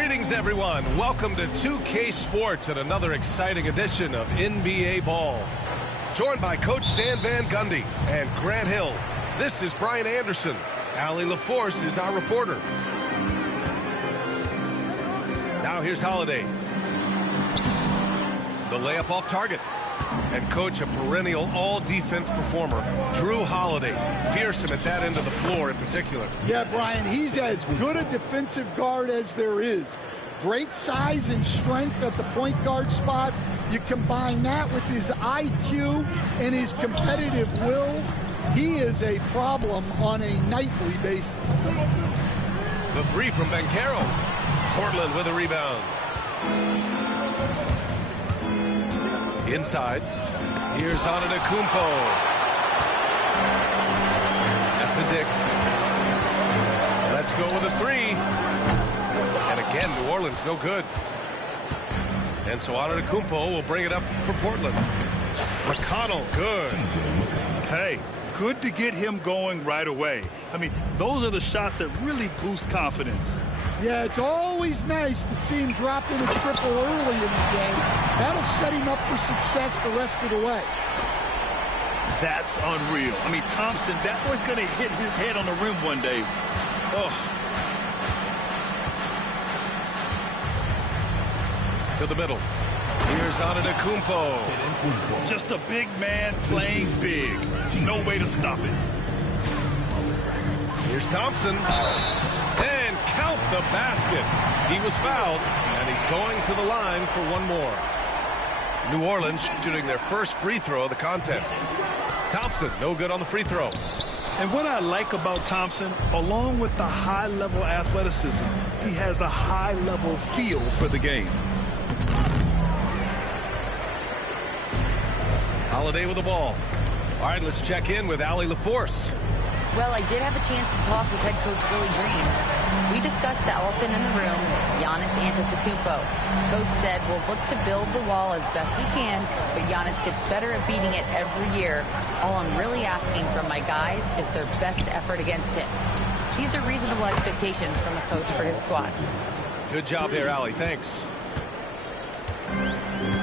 Greetings, everyone. Welcome to 2K Sports and another exciting edition of NBA Ball. Joined by Coach Stan Van Gundy and Grant Hill. This is Brian Anderson. Allie LaForce is our reporter. Now here's Holiday. The layup off target. And coach, a perennial all-defense performer, Drew Holiday. Fearsome at that end of the floor in particular. Yeah, Brian, he's as good a defensive guard as there is. Great size and strength at the point guard spot. You combine that with his IQ and his competitive will, he is a problem on a nightly basis. The three from Banchero. Portland with a rebound. Inside. Here's Antetokounmpo. That's to Dick. Let's go with a three. And again, New Orleans, no good. And so Antetokounmpo will bring it up for Portland. McConnell, good. Hey, good to get him going right away. I mean, those are the shots that really boost confidence. Yeah, it's always nice to see him drop in a triple early in the game. That'll set him up for success the rest of the way. That's unreal. I mean, Thompson, that boy's going to hit his head on the rim one day. Oh. To the middle. Here's Antetokounmpo. Just a big man playing big. No way to stop it. Here's Thompson. And count the basket. He was fouled, and he's going to the line for one more. New Orleans shooting their first free throw of the contest. Thompson, no good on the free throw. And what I like about Thompson, along with the high-level athleticism, he has a high-level feel for the game. Holiday with the ball. All right, let's check in with Allie LaForce. Well, I did have a chance to talk with head coach Willie Green. We discussed the elephant in the room, Giannis Antetokounmpo. Coach said we'll look to build the wall as best we can, but Giannis gets better at beating it every year. All I'm really asking from my guys is their best effort against him. These are reasonable expectations from a coach for his squad. Good job there, Allie. Thanks.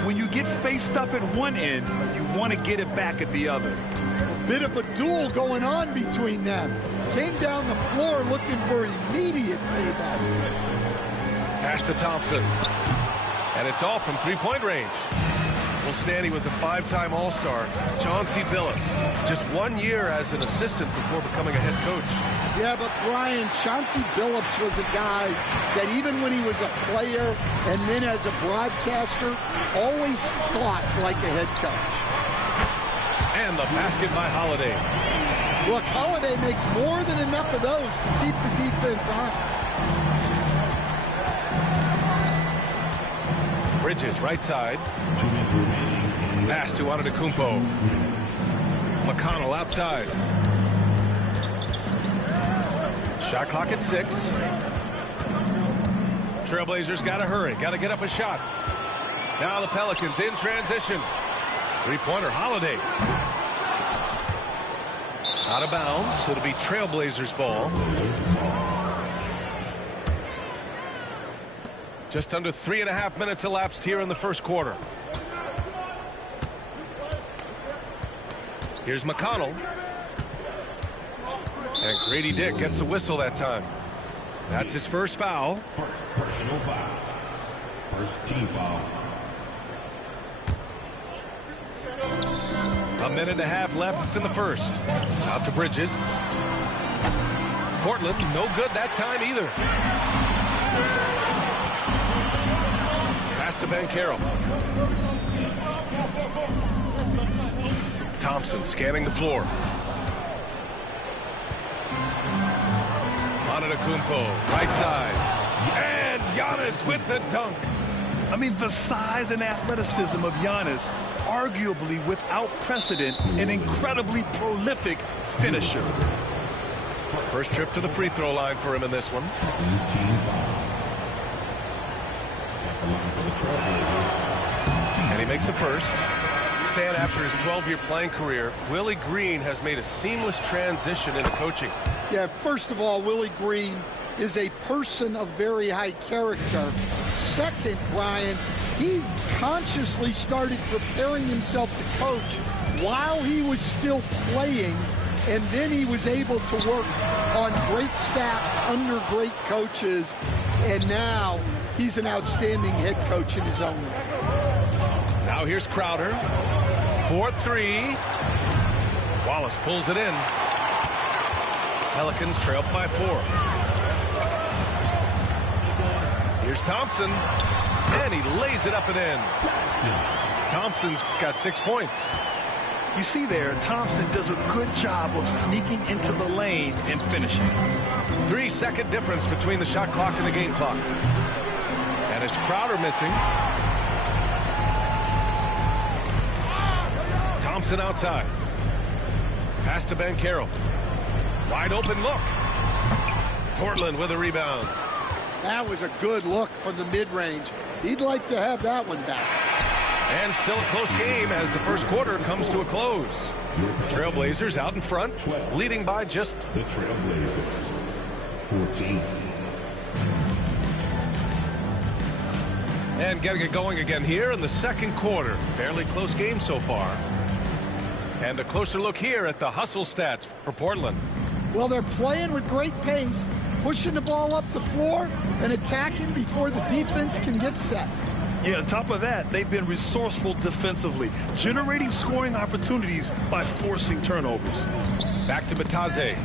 When you get faced up at one end, you want to get it back at the other. A bit of a duel going on between them. Came down the floor looking for immediate payback. Pass to Thompson. And it's all from three-point range. Well, Stanley was a five-time All-Star. Chauncey Billups, just 1 year as an assistant before becoming a head coach. Yeah, but Brian, Chauncey Billups was a guy that even when he was a player and then as a broadcaster, always thought like a head coach. And the basket by Holiday. Look, Holiday makes more than enough of those to keep the defense honest. Bridges, right side. Pass to Antetokounmpo. McConnell outside. Shot clock at 6. Trailblazers got to hurry. Got to get up a shot. Now the Pelicans in transition. Three-pointer, Holiday. Out of bounds. It'll be Trailblazers ball. Just under 3.5 minutes elapsed here in the first quarter. Here's McConnell. And Grady Dick gets a whistle that time. That's his first foul. Personal foul. First team foul. A minute and a half left in the first. Out to Bridges. Portland, no good that time either. Pass to Banchero. Thompson scanning the floor. Antetokounmpo, right side. And Giannis with the dunk. I mean, the size and athleticism of Giannis, arguably without precedent, an incredibly prolific finisher. First trip to the free throw line for him in this one. And he makes the first. Stan, after his 12-year playing career, Willie Green has made a seamless transition into coaching. Yeah, first of all, Willie Green is a person of very high character. Second, Brian, he consciously started preparing himself to coach while he was still playing, and then he was able to work on great staffs under great coaches, and now he's an outstanding head coach in his own right. Now here's Crowder. 4-3. Wallace pulls it in. Pelicans trailed by 4. Here's Thompson, and he lays it up and in. Thompson's got 6 points. You see there, Thompson does a good job of sneaking into the lane and finishing. 3-second difference between the shot clock and the game clock. And it's Crowder missing. Thompson outside. Pass to Banchero. Wide open look. Portland with a rebound. That was a good look from the mid-range. He'd like to have that one back. And still a close game as the first quarter comes to a close. Trailblazers out in front, leading by just... The Trailblazers, 14. And getting it going again here in the second quarter. Fairly close game so far. And a closer look here at the hustle stats for Portland. Well, they're playing with great pace, pushing the ball up the floor and attacking before the defense can get set. Yeah, on top of that, they've been resourceful defensively, generating scoring opportunities by forcing turnovers. Back to Bataze.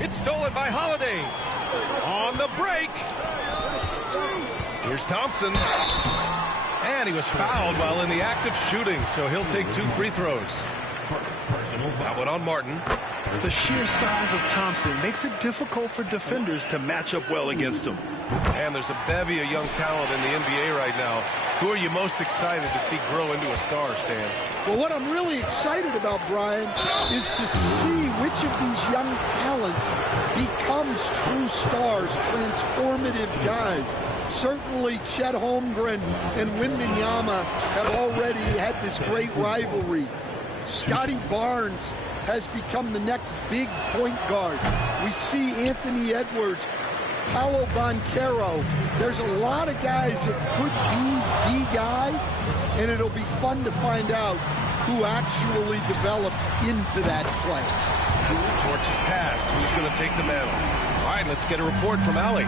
It's stolen by Holiday. On the break. Here's Thompson. And he was fouled while in the act of shooting, so he'll take 2 free throws. That one on Martin. The sheer size of Thompson makes it difficult for defenders to match up well against him. And there's a bevy of young talent in the NBA right now. Who are you most excited to see grow into a star, Stan? Well, what I'm really excited about, Brian, is to see which of these young talents becomes true stars, transformative guys. Certainly Chet Holmgren and Wembanyama have already had this great rivalry. Scotty Barnes has become the next big point guard. We see Anthony Edwards, Paolo Banchero. There's a lot of guys that could be the guy, and it'll be fun to find out who actually develops into that play. As the torch is passed, who's going to take the mantle? All right, let's get a report from Allie.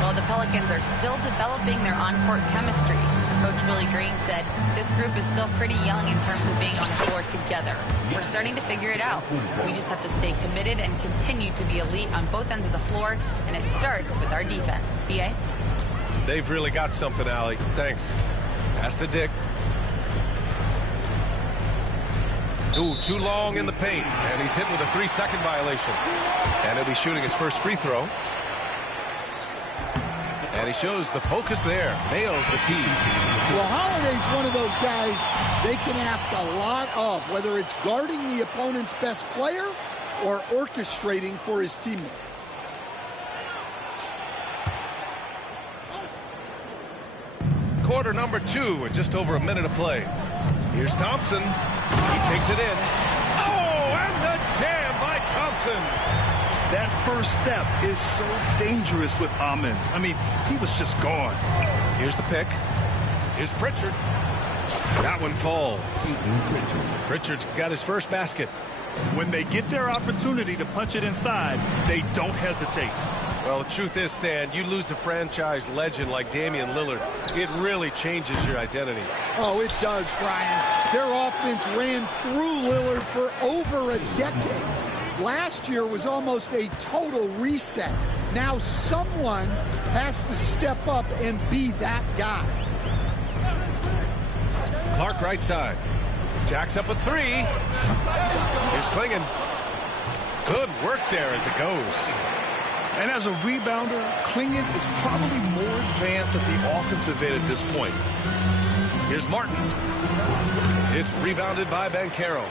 Well, the Pelicans are still developing their on-court chemistry. Coach Willie Green said this group is still pretty young in terms of being on the floor together. We're starting to figure it out. We just have to stay committed and continue to be elite on both ends of the floor, and it starts with our defense. B.A.? They've really got something, Allie. Thanks. Pass to Dick. Ooh, too long in the paint, and he's hit with a 3-second violation. And he'll be shooting his first free throw. And he shows the focus there. Nails the tee. Well, Holiday's one of those guys they can ask a lot of, whether it's guarding the opponent's best player or orchestrating for his teammates. Quarter number 2 with just over a minute of play. Here's Thompson. He takes it in. Oh, and the jam by Thompson. That first step is so dangerous with Amen. I mean, he was just gone. Here's the pick. Here's Pritchard. That one falls. Pritchard's got his first basket. When they get their opportunity to punch it inside, they don't hesitate. Well, the truth is, Stan, you lose a franchise legend like Damian Lillard, it really changes your identity. Oh, it does, Brian. Their offense ran through Lillard for over a decade. Last year was almost a total reset. Now someone has to step up and be that guy. Clark right side. Jacks up a 3. Here's Klingon. Good work there as it goes. And as a rebounder, Klingon is probably more advanced at the offensive end at this point. Here's Martin. It's rebounded by Banchero.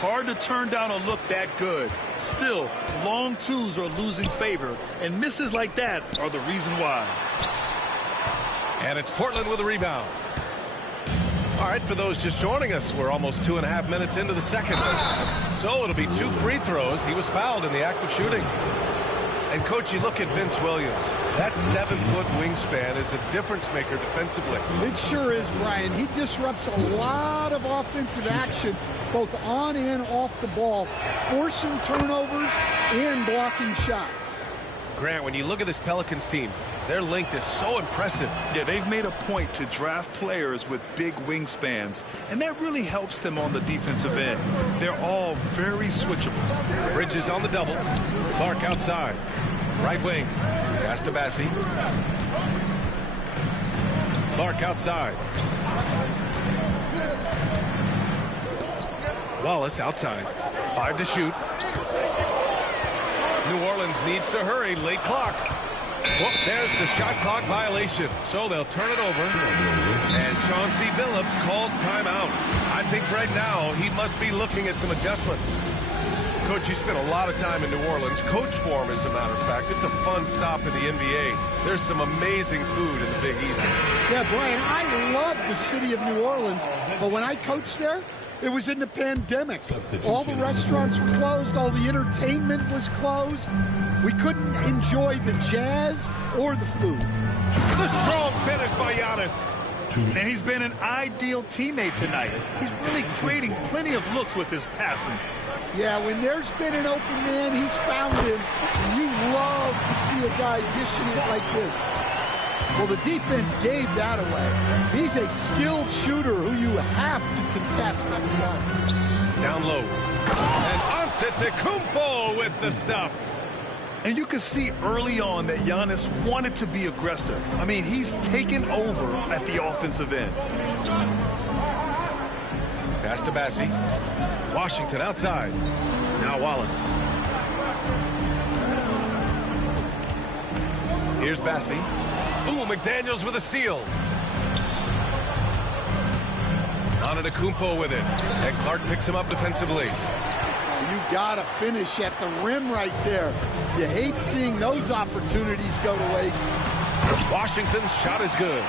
Hard to turn down a look that good. Still, long twos are losing favor, and misses like that are the reason why. And it's Portland with a rebound. All right, for those just joining us, we're almost 2.5 minutes into the second. So it'll be 2 free throws. He was fouled in the act of shooting. And, Coach, you look at Vince Williams. That 7-foot wingspan is a difference maker defensively. It sure is, Brian. He disrupts a lot of offensive action, both on and off the ball, forcing turnovers and blocking shots. Grant, when you look at this Pelicans team, their length is so impressive. Yeah, they've made a point to draft players with big wingspans, and that really helps them on the defensive end. They're all very switchable. Bridges on the double. Clark outside. Right wing. Pass to Bassi. Clark outside. Wallace outside. 5 to shoot. New Orleans needs to hurry. Late clock. Well, there's the shot clock violation. So they'll turn it over. And Chauncey Billups calls timeout. I think right now he must be looking at some adjustments. Coach, you spent a lot of time in New Orleans. Coach form, as a matter of fact. It's a fun stop in the NBA. There's some amazing food in the Big East. Yeah, Brian, I love the city of New Orleans. But when I coached there, it was in the pandemic. All the restaurants were closed. All the entertainment was closed. We couldn't enjoy the jazz or the food. The strong finish by Giannis. And he's been an ideal teammate tonight. He's really creating plenty of looks with his passing. Yeah, when there's been an open man, he's found him. And you love to see a guy dishing it like this. Well, the defense gave that away. He's a skilled shooter who you have to contest at the arc. Down low. And Antetokounmpo with the stuff. And you can see early on that Giannis wanted to be aggressive. I mean, he's taken over at the offensive end. Pass to Bassi. Washington outside. Now Wallace. Here's Bassi. Ooh, McDaniels with a steal. Antetokounmpo with it. And Clark picks him up defensively. You got to finish at the rim right there. You hate seeing those opportunities go to waste. Washington's shot is good.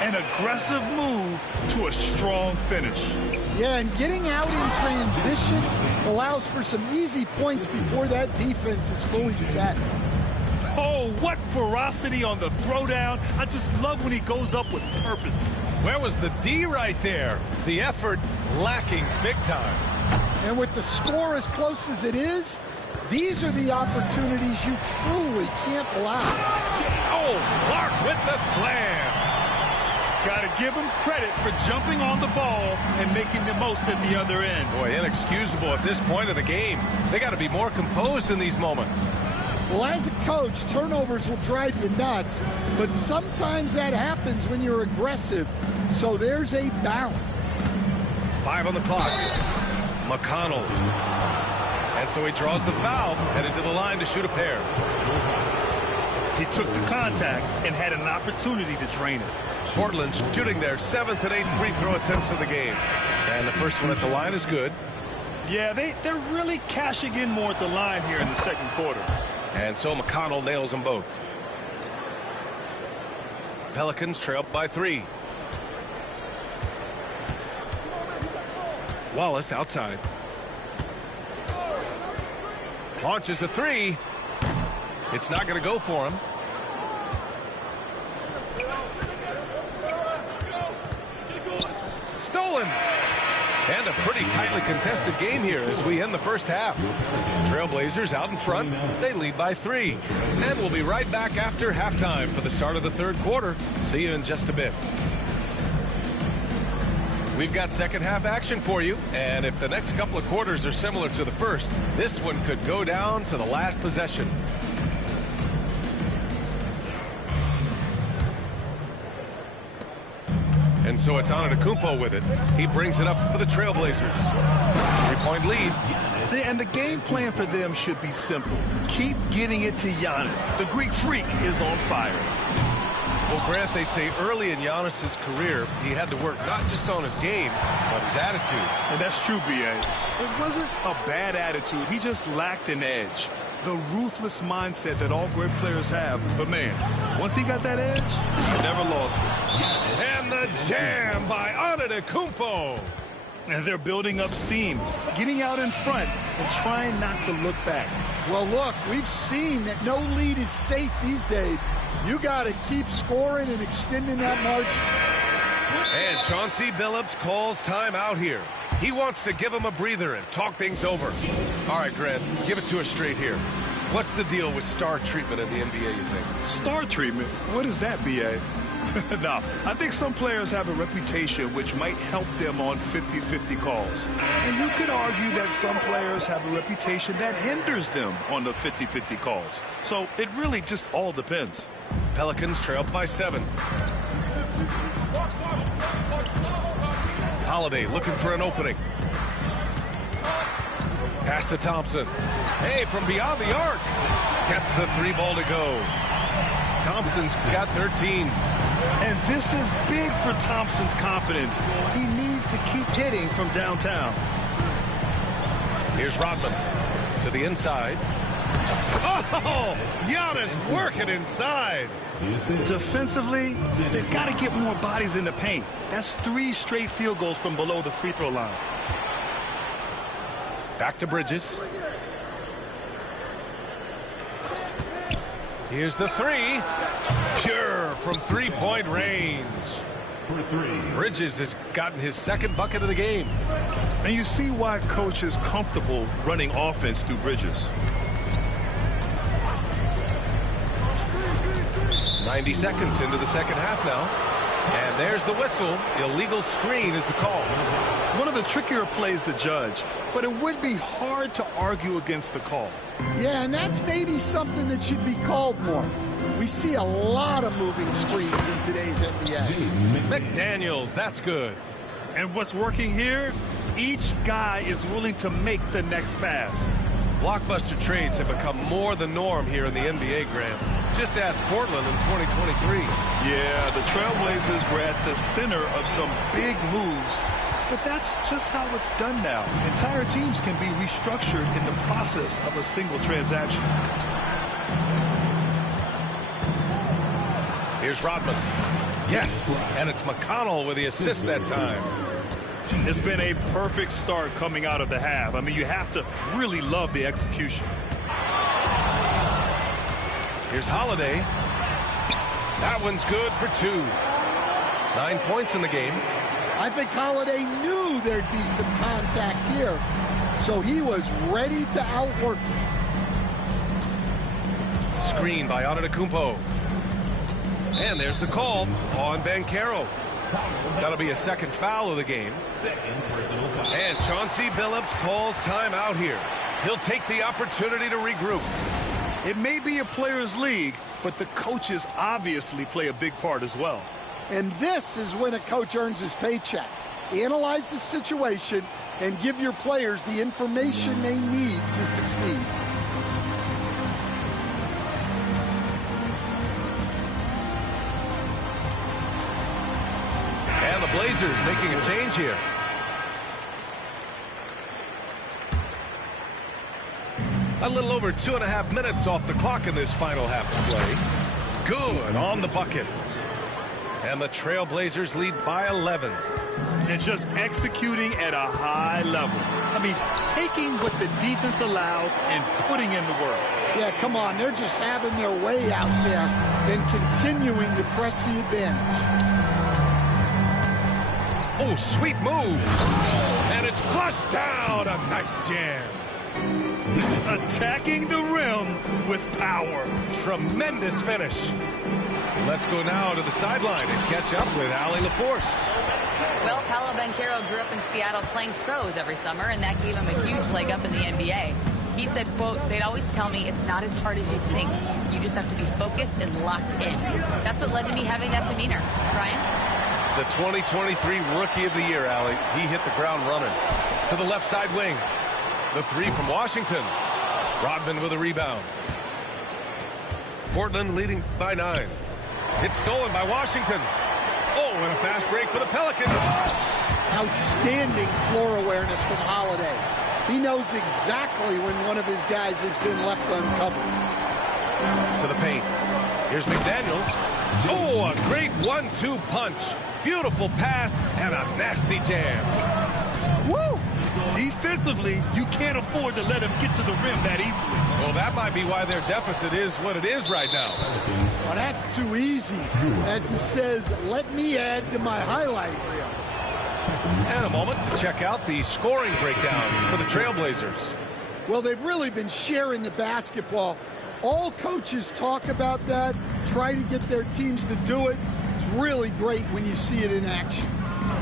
An aggressive move to a strong finish. Yeah, and getting out in transition allows for some easy points before that defense is fully set. Oh, what ferocity on the throwdown. I just love when he goes up with purpose. Where was the D right there? The effort lacking big time. And with the score as close as it is, these are the opportunities you truly can't allow. Oh, Clark with the slam. Got to give him credit for jumping on the ball and making the most at the other end. Boy, inexcusable at this point of the game. They got to be more composed in these moments. Well, as a coach, turnovers will drive you nuts, but sometimes that happens when you're aggressive. So there's a balance. 5 on the clock. McConnell. And so he draws the foul, headed to the line to shoot a pair. He took the contact and had an opportunity to drain it. Portland shooting their 7th and 8th free throw attempts of the game. And the first one at the line is good. Yeah, they're really cashing in more at the line here in the second quarter. And so McConnell nails them both. Pelicans trail by 3. Wallace outside. Launches a 3. It's not going to go for him. Stolen. And a pretty tightly contested game here as we end the first half. Trailblazers out in front. They lead by 3. And we'll be right back after halftime for the start of the third quarter. See you in just a bit. We've got second half action for you. And if the next couple of quarters are similar to the first, this one could go down to the last possession. And so it's Antetokounmpo with it. He brings it up for the Trailblazers. 3-point lead. And the game plan for them should be simple. Keep getting it to Giannis. The Greek freak is on fire. Well, Grant, they say early in Giannis's career, he had to work not just on his game, but his attitude. And that's true, B.A. It wasn't a bad attitude. He just lacked an edge. The ruthless mindset that all great players have. But, man, once he got that edge, he never lost it. And the jam by Antetokounmpo. And they're building up steam, getting out in front and trying not to look back. Well, look, we've seen that no lead is safe these days. You got to keep scoring and extending that margin. And Chauncey Billups calls timeout here. He wants to give him a breather and talk things over. All right, Grant, give it to us straight here. What's the deal with star treatment in the NBA, you think? Star treatment? What is that, B.A.? No, I think some players have a reputation which might help them on 50-50 calls. And you could argue that some players have a reputation that hinders them on the 50-50 calls. So it really just all depends. Pelicans trail by 7. Holiday looking for an opening. Pass to Thompson. Hey, from beyond the arc. Gets the 3 ball to go. Thompson's got 13. And this is big for Thompson's confidence. He needs to keep hitting from downtown. Here's Rodman to the inside. Oh, Giannis working inside. Defensively, they've got to get more bodies in the paint. That's 3 straight field goals from below the free throw line. Back to Bridges. Here's the 3. Pure from 3-point range. Bridges has gotten his 2nd bucket of the game. And you see why coach is comfortable running offense through Bridges. 90 seconds into the 2nd half now. And there's the whistle. Illegal screen is the call. One of the trickier plays to judge, but it would be hard to argue against the call. Yeah, and that's maybe something that should be called more. We see a lot of moving screens in today's NBA. McDaniels, that's good. And what's working here? Each guy is willing to make the next pass. Blockbuster trades have become more the norm here in the NBA, Graham. Just ask Portland in 2023. Yeah, the Trailblazers were at the center of some big moves. But that's just how it's done now. Entire teams can be restructured in the process of a single transaction. Here's Rodman. Yes, and it's McConnell with the assist that time. It's been a perfect start coming out of the half. I mean, you have to really love the execution. Here's Holiday. That one's good for 2. 9 points in the game. I think Holiday knew there'd be some contact here, so he was ready to outwork it. Screen by Antetokounmpo. And there's the call on Banchero. That'll be a 2nd foul of the game. And Chauncey Billups calls timeout here. He'll take the opportunity to regroup. It may be a players' league, but the coaches obviously play a big part as well. And this is when a coach earns his paycheck. Analyze the situation and give your players the information they need to succeed. And the Blazers making a change here. A little over 2.5 minutes off the clock in this final half of play. Good on the bucket. And the Trailblazers lead by 11. And just executing at a high level. I mean, taking what the defense allows and putting in the work. Yeah, come on. They're just having their way out there and continuing to press the advantage. Oh, sweet move. And it's flushed down. A nice jam. Attacking the rim with power. Tremendous finish. Let's go now to the sideline and catch up with Allie LaForce. Well, Paolo Banchero grew up in Seattle playing pros every summer, and that gave him a huge leg up in the NBA. He said, quote, "They'd always tell me it's not as hard as you think. You just have to be focused and locked in." That's what led to me having that demeanor. Brian? The 2023 Rookie of the Year, Allie. He hit the ground running. To the left side wing. The 3 from Washington. Rodman with a rebound. Portland leading by 9. It's stolen by Washington. Oh, and a fast break for the Pelicans. Outstanding floor awareness from Holiday. He knows exactly when one of his guys has been left uncovered. To the paint. Here's McDaniels. Oh, a great 1-2 punch. Beautiful pass and a nasty jam. Woo! Defensively, you can't afford to let him get to the rim that easily. Well, that might be why their deficit is what it is right now. Well, that's too easy. As he says, let me add to my highlight reel. And a moment to check out the scoring breakdown for the Trailblazers. Well, they've really been sharing the basketball. All coaches talk about that, try to get their teams to do it. It's really great when you see it in action.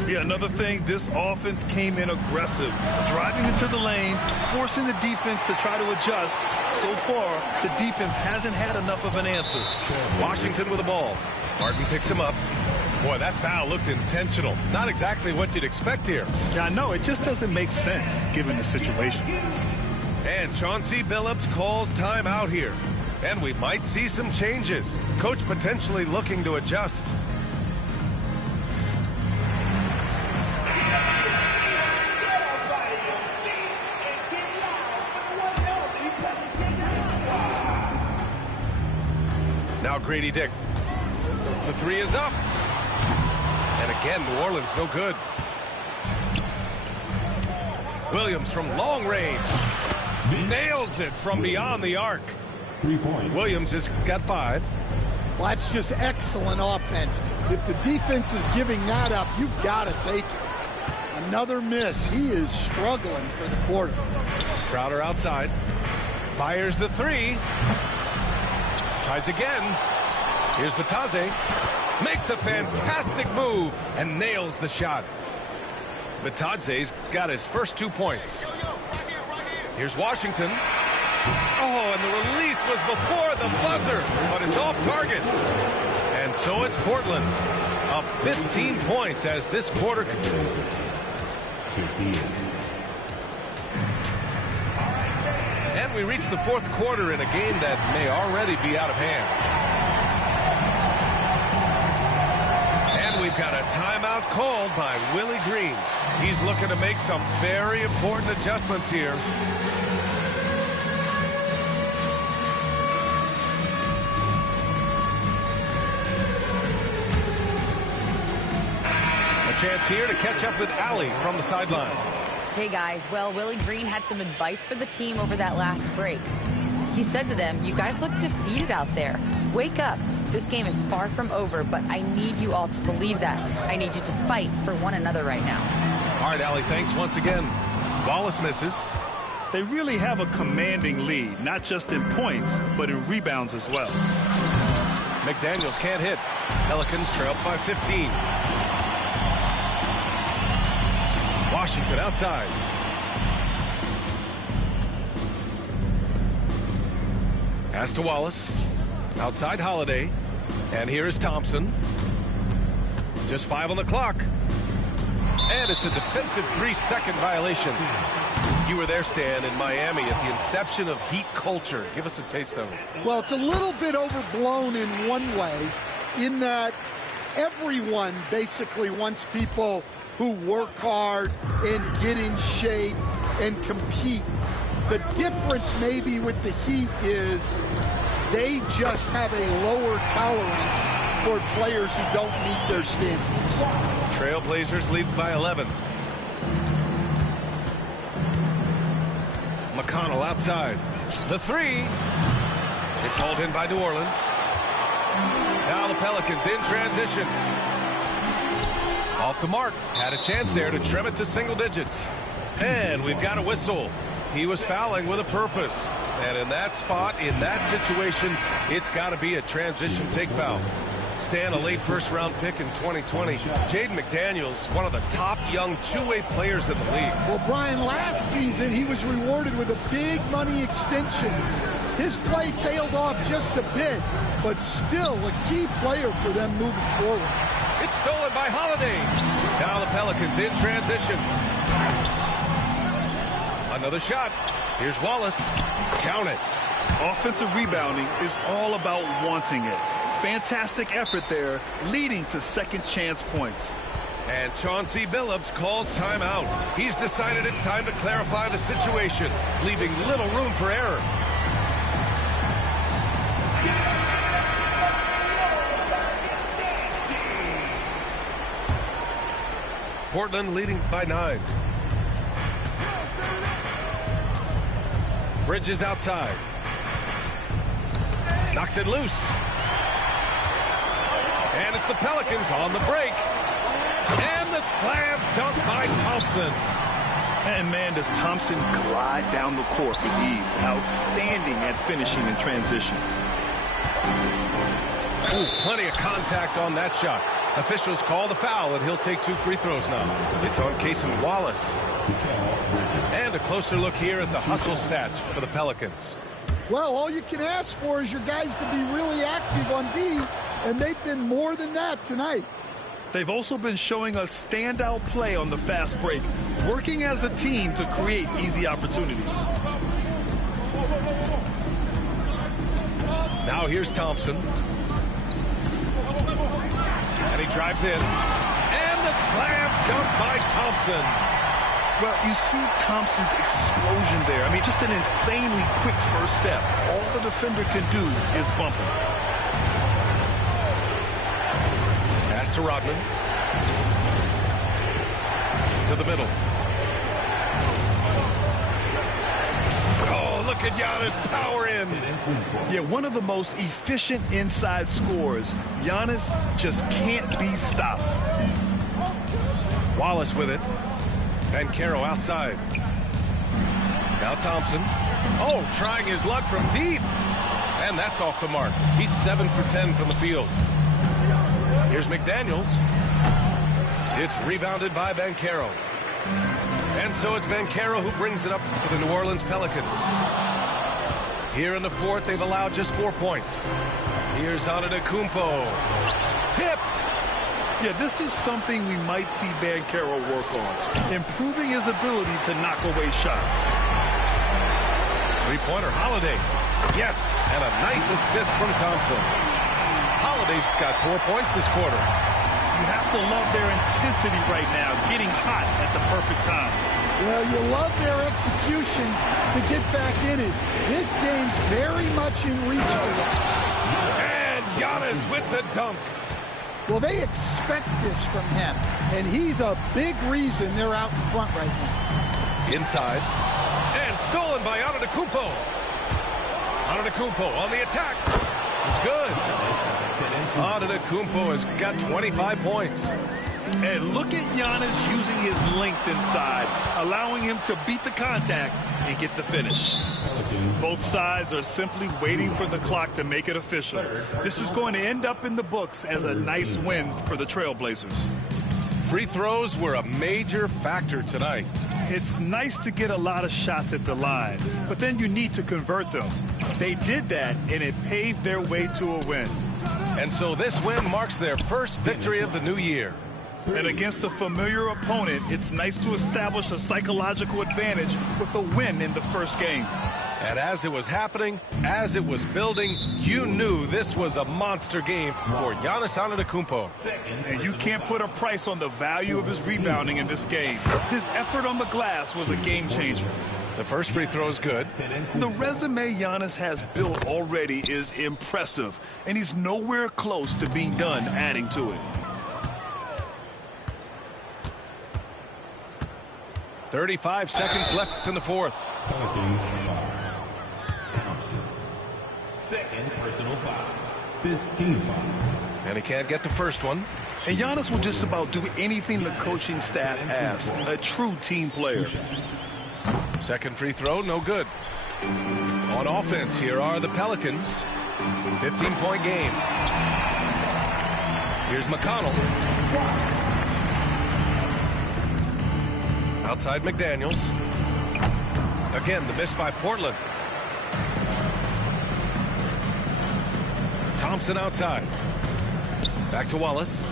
Yeah, another thing, this offense came in aggressive, driving into the lane, forcing the defense to try to adjust. So far, the defense hasn't had enough of an answer. Washington with the ball. Martin picks him up. Boy, that foul looked intentional. Not exactly what you'd expect here. Yeah, I know. It just doesn't make sense, given the situation. And Chauncey Billups calls timeout here. And we might see some changes. Coach potentially looking to adjust. Now Grady Dick. The three is up. And again, New Orleans no good. Williams from long range. Nails it from beyond the arc. 3 points. Williams has got 5. Well, that's just excellent offense. If the defense is giving that up, you've got to take it. Another miss. He is struggling for the quarter. Crowder outside. Fires the 3. Tries again. Here's Batadze. Makes a fantastic move and nails the shot. Batadze's got his first 2 points. Here's Washington. Oh, and the release was before the buzzer, but it's off target. And so it's Portland, up 15 points as this quarter. 15. And we reach the 4th quarter in a game that may already be out of hand. And we've got a timeout called by Willie Green. He's looking to make some very important adjustments here. A chance here to catch up with Allie from the sideline. Hey guys, well, Willie Green had some advice for the team over that last break. He said to them, you guys look defeated out there. Wake up. This game is far from over, but I need you all to believe that. I need you to fight for one another right now. All right, Allie, thanks once again. Wallace misses. They really have a commanding lead, not just in points, but in rebounds as well. McDaniels can't hit. Pelicans trailed by 15. Washington outside. Pass to Wallace. Outside Holiday. And here is Thompson. Just 5 on the clock. And it's a defensive 3-second violation. You were there, Stan, in Miami at the inception of Heat culture. Give us a taste of it. Well, it's a little bit overblown in one way, in that everyone basically wants people who work hard and get in shape and compete. The difference maybe with the Heat is they just have a lower tolerance for players who don't meet their standards. Trailblazers lead by 11. McConnell outside. The 3. It's hauled in by New Orleans. Now the Pelicans in transition. Off the mark. Had a chance there to trim it to single digits. And we've got a whistle. He was fouling with a purpose. And in that spot, in that situation, it's got to be a transition take foul. Stan, a late first-round pick in 2020. Jaden McDaniels, one of the top young two-way players in the league. Well, Brian, last season he was rewarded with a big money extension. His play tailed off just a bit, but still a key player for them moving forward. It's stolen by Holiday. Now the Pelicans in transition. Another shot. Here's Wallace. Count it. Offensive rebounding is all about wanting it. Fantastic effort there, leading to second chance points. And Chauncey Billups calls timeout. He's decided it's time to clarify the situation, leaving little room for error. Portland leading by 9. Bridges outside. Knocks it loose. And it's the Pelicans on the break. And the slam dunk by Thompson. And man, does Thompson glide down the court with ease. Outstanding at finishing in transition. Ooh, plenty of contact on that shot. Officials call the foul, and he'll take 2 free throws now. It's on Cason Wallace. And a closer look here at the hustle stats for the Pelicans. Well, all you can ask for is your guys to be really active on D, and they've been more than that tonight. They've also been showing us standout play on the fast break, working as a team to create easy opportunities. Now here's Thompson. And he drives in. And the slam dunk by Thompson. Well, you see Thompson's explosion there. I mean, just an insanely quick first step. All the defender can do is bump him. Pass to Rodman. To the middle. Oh, look at Giannis power in. Yeah, one of the most efficient inside scorers. Giannis just can't be stopped. Wallace with it. Banchero outside. Now Thompson. Oh, trying his luck from deep. And that's off the mark. He's 7 for 10 from the field. Here's McDaniels. It's rebounded by Banchero. And so it's Banchero who brings it up to the New Orleans Pelicans. Here in the fourth, they've allowed just 4 points. Here's Antetokounmpo. Tipped. Yeah, this is something we might see Banchero work on, improving his ability to knock away shots. Three-pointer, Holiday. Yes, and a nice assist from Thompson. Holiday's got 4 points this quarter. You have to love their intensity right now, getting hot at the perfect time. Well, you love their execution to get back in it. This game's very much in reach for them. And Giannis with the dunk. Well, they expect this from him, and he's a big reason they're out in front right now. Inside. And stolen by Antetokounmpo. Antetokounmpo on the attack. It's good. Antetokounmpo has got 25 points. And look at Giannis using his length inside, allowing him to beat the contact and get the finish. Both sides are simply waiting for the clock to make it official. This is going to end up in the books as a nice win for the Trailblazers. Free throws were a major factor tonight. It's nice to get a lot of shots at the line, but then you need to convert them. They did that, and it paved their way to a win. And so this win marks their first victory of the new year. And against a familiar opponent, it's nice to establish a psychological advantage with a win in the first game. And as it was happening, as it was building, you knew this was a monster game for Giannis Antetokounmpo. And you can't put a price on the value of his rebounding in this game. His effort on the glass was a game changer. The first free throw is good. The resume Giannis has built already is impressive, and he's nowhere close to being done adding to it. 35 seconds left in the fourth. Thompson. Second personal foul. 15 foul. And he can't get the first one. And Giannis will just about do anything the coaching staff asks. A true team player. Second free throw, no good. On offense, here are the Pelicans. 15-point game. Here's McConnell. Outside McDaniels. Again, the miss by Portland. Thompson outside. Back to Wallace.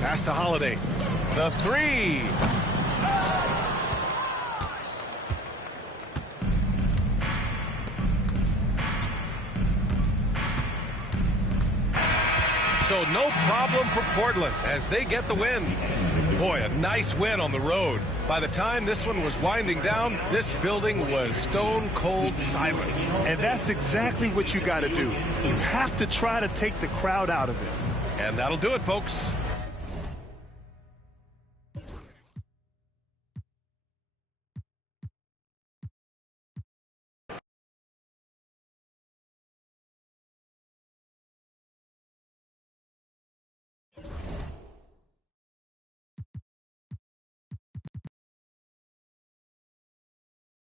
Pass to Holiday. The three. So no problem for Portland as they get the win. Boy, a nice win on the road. By the time this one was winding down, this building was stone cold silent. And that's exactly what you got to do. You have to try to take the crowd out of it. And that'll do it, folks.